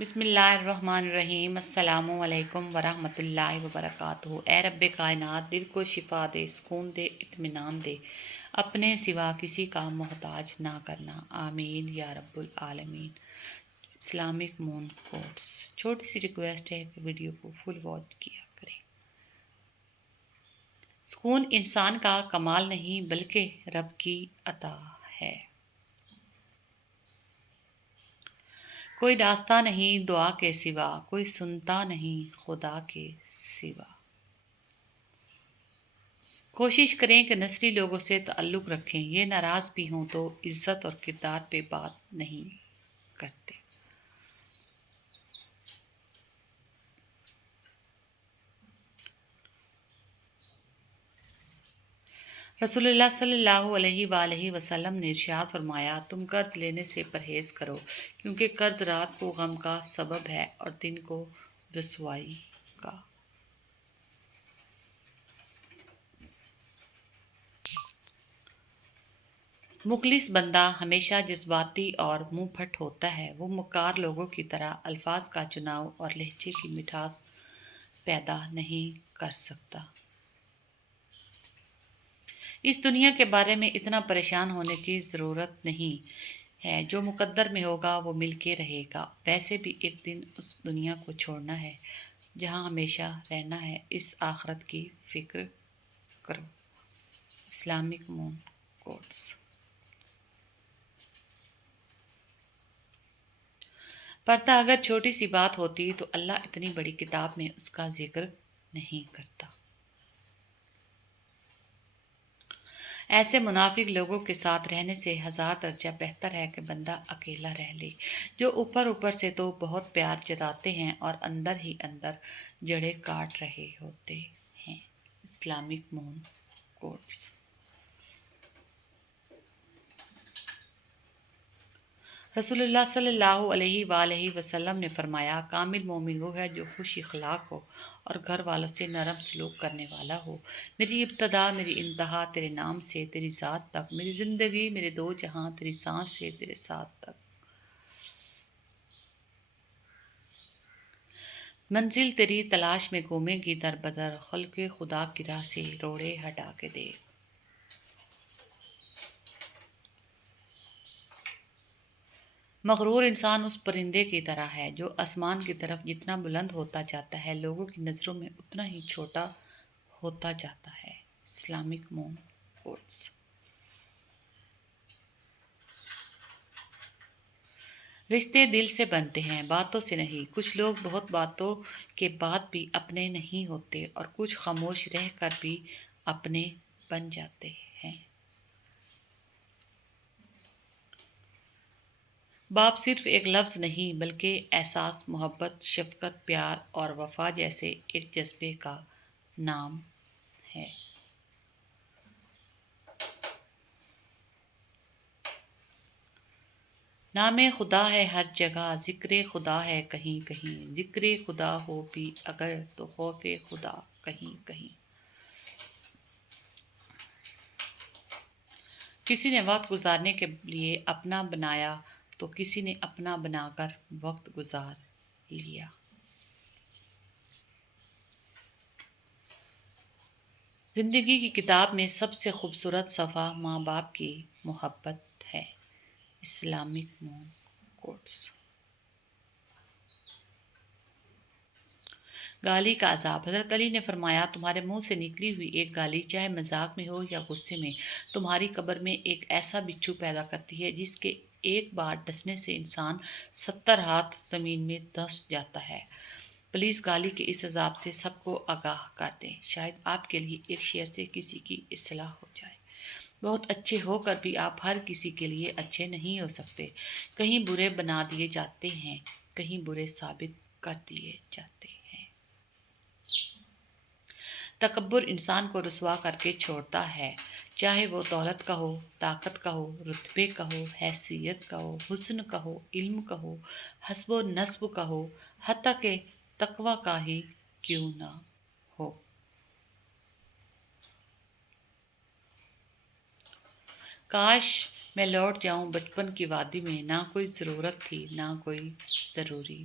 بسم اللہ الرحمن الرحیم۔ السلام علیکم ورحمۃ اللہ وبرکاتہ۔ اے رب کائنات، دل کو شفا دے، سکون دے، اطمینان دے، اپنے سوا کسی کا محتاج نہ کرنا، آمین یا رب العالمین۔ اسلامک مون کوٹس۔ چھوٹی سی ریکویسٹ ہے کہ ویڈیو کو فل واچ کیا کریں۔ سکون انسان کا کمال نہیں بلکہ رب کی عطا ہے۔ کوئی راستہ نہیں دعا کے سوا، کوئی سنتا نہیں خدا کے سوا۔ کوشش کریں کہ نثری لوگوں سے تعلق رکھیں، یہ ناراض بھی ہوں تو عزت اور کردار پہ بات نہیں کرتے۔ رسول اللہ صلی اللہ علیہ وآلہ وسلم نے ارشاد فرمایا، تم قرض لینے سے پرہیز کرو، کیونکہ قرض رات کو غم کا سبب ہے اور دن کو رسوائی کا۔ مخلص بندہ ہمیشہ جذباتی اور منہ پھٹ ہوتا ہے۔ وہ مکار لوگوں کی طرح الفاظ کا چناؤ اور لہجے کی مٹھاس پیدا نہیں کر سکتا۔ اس دنیا کے بارے میں اتنا پریشان ہونے کی ضرورت نہیں ہے، جو مقدر میں ہوگا وہ مل کے رہے گا۔ ویسے بھی ایک دن اس دنیا کو چھوڑنا ہے جہاں ہمیشہ رہنا ہے، اس آخرت کی فکر کرو۔ اسلامک مون کوٹس۔ پردہ اگر چھوٹی سی بات ہوتی تو اللہ اتنی بڑی کتاب میں اس کا ذکر نہیں کرتا۔ ایسے منافق لوگوں کے ساتھ رہنے سے ہزار درجہ بہتر ہے کہ بندہ اکیلا رہ لے، جو اوپر سے تو بہت پیار جتاتے ہیں اور اندر ہی اندر جڑیں کاٹ رہے ہوتے ہیں۔ اسلامک مون کوٹس۔ رسول اللہ صلی اللہ علیہ وآلہ وسلم نے فرمایا، کامل مومن وہ ہے جو خوش اخلاق ہو اور گھر والوں سے نرم سلوک کرنے والا ہو۔ میری ابتدا میری انتہا تیرے نام سے تیری ذات تک، میری زندگی میرے دو جہاں تیری سانس سے تیرے ساتھ تک۔ منزل تیری تلاش میں گھومے گی در بدر، خلق خدا کی راہ سے روڑے ہٹا کے دیکھ۔ مغرور انسان اس پرندے کی طرح ہے جو آسمان کی طرف جتنا بلند ہوتا جاتا ہے، لوگوں کی نظروں میں اتنا ہی چھوٹا ہوتا جاتا ہے۔ اسلامک مون کوٹس۔ رشتے دل سے بنتے ہیں، باتوں سے نہیں۔ کچھ لوگ بہت باتوں کے بعد بھی اپنے نہیں ہوتے اور کچھ خاموش رہ کر بھی اپنے بن جاتے ہیں۔ باپ صرف ایک لفظ نہیں بلکہ احساس، محبت، شفقت، پیار اور وفا جیسے ایک جذبے کا نام ہے۔ نام خدا ہے ہر جگہ، ذکر خدا ہے کہیں کہیں، ذکر خدا ہو بھی اگر تو خوف خدا کہیں کہیں۔ کسی نے وقت گزارنے کے لیے اپنا بنایا تو کسی نے اپنا بنا کر وقت گزار لیا۔ زندگی کی کتاب میں سب سے خوبصورت صفحہ ماں باپ کی محبت ہے۔ اسلامک مون کوٹس۔ گالی کا عذاب۔ حضرت علی نے فرمایا، تمہارے منہ سے نکلی ہوئی ایک گالی چاہے مذاق میں ہو یا غصے میں، تمہاری قبر میں ایک ایسا بچھو پیدا کرتی ہے جس کے ایک بار ڈسنے سے انسان 70 ہاتھ زمین میں دس جاتا ہے۔ پلیز گالی کے اس عذاب سے سب کو آگاہ کر دیں، شاید آپ کے لیے ایک شیئر سے کسی کی اصلاح ہو جائے۔ بہت اچھے ہو کر بھی آپ ہر کسی کے لیے اچھے نہیں ہو سکتے، کہیں برے بنا دیے جاتے ہیں، کہیں برے ثابت کر دیے جاتے ہیں۔ تکبر انسان کو رسوا کر کے چھوڑتا ہے، چاہے وہ دولت کا ہو، طاقت کا ہو، رتبے کا ہو، حیثیت کا ہو، حسن کا ہو، علم کا ہو، حسب و نسب کا ہو، حتیٰ کہ تقوی کا ہی کیوں نہ ہو۔ کاش میں لوٹ جاؤں بچپن کی وادی میں، نہ کوئی ضرورت تھی نہ کوئی ضروری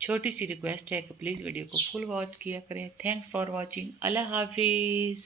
چھوٹی سی ریکویسٹ ہے کہ پلیز ویڈیو کو فل واچ کیا کریں. Thanks for watching. اللہ حافظ.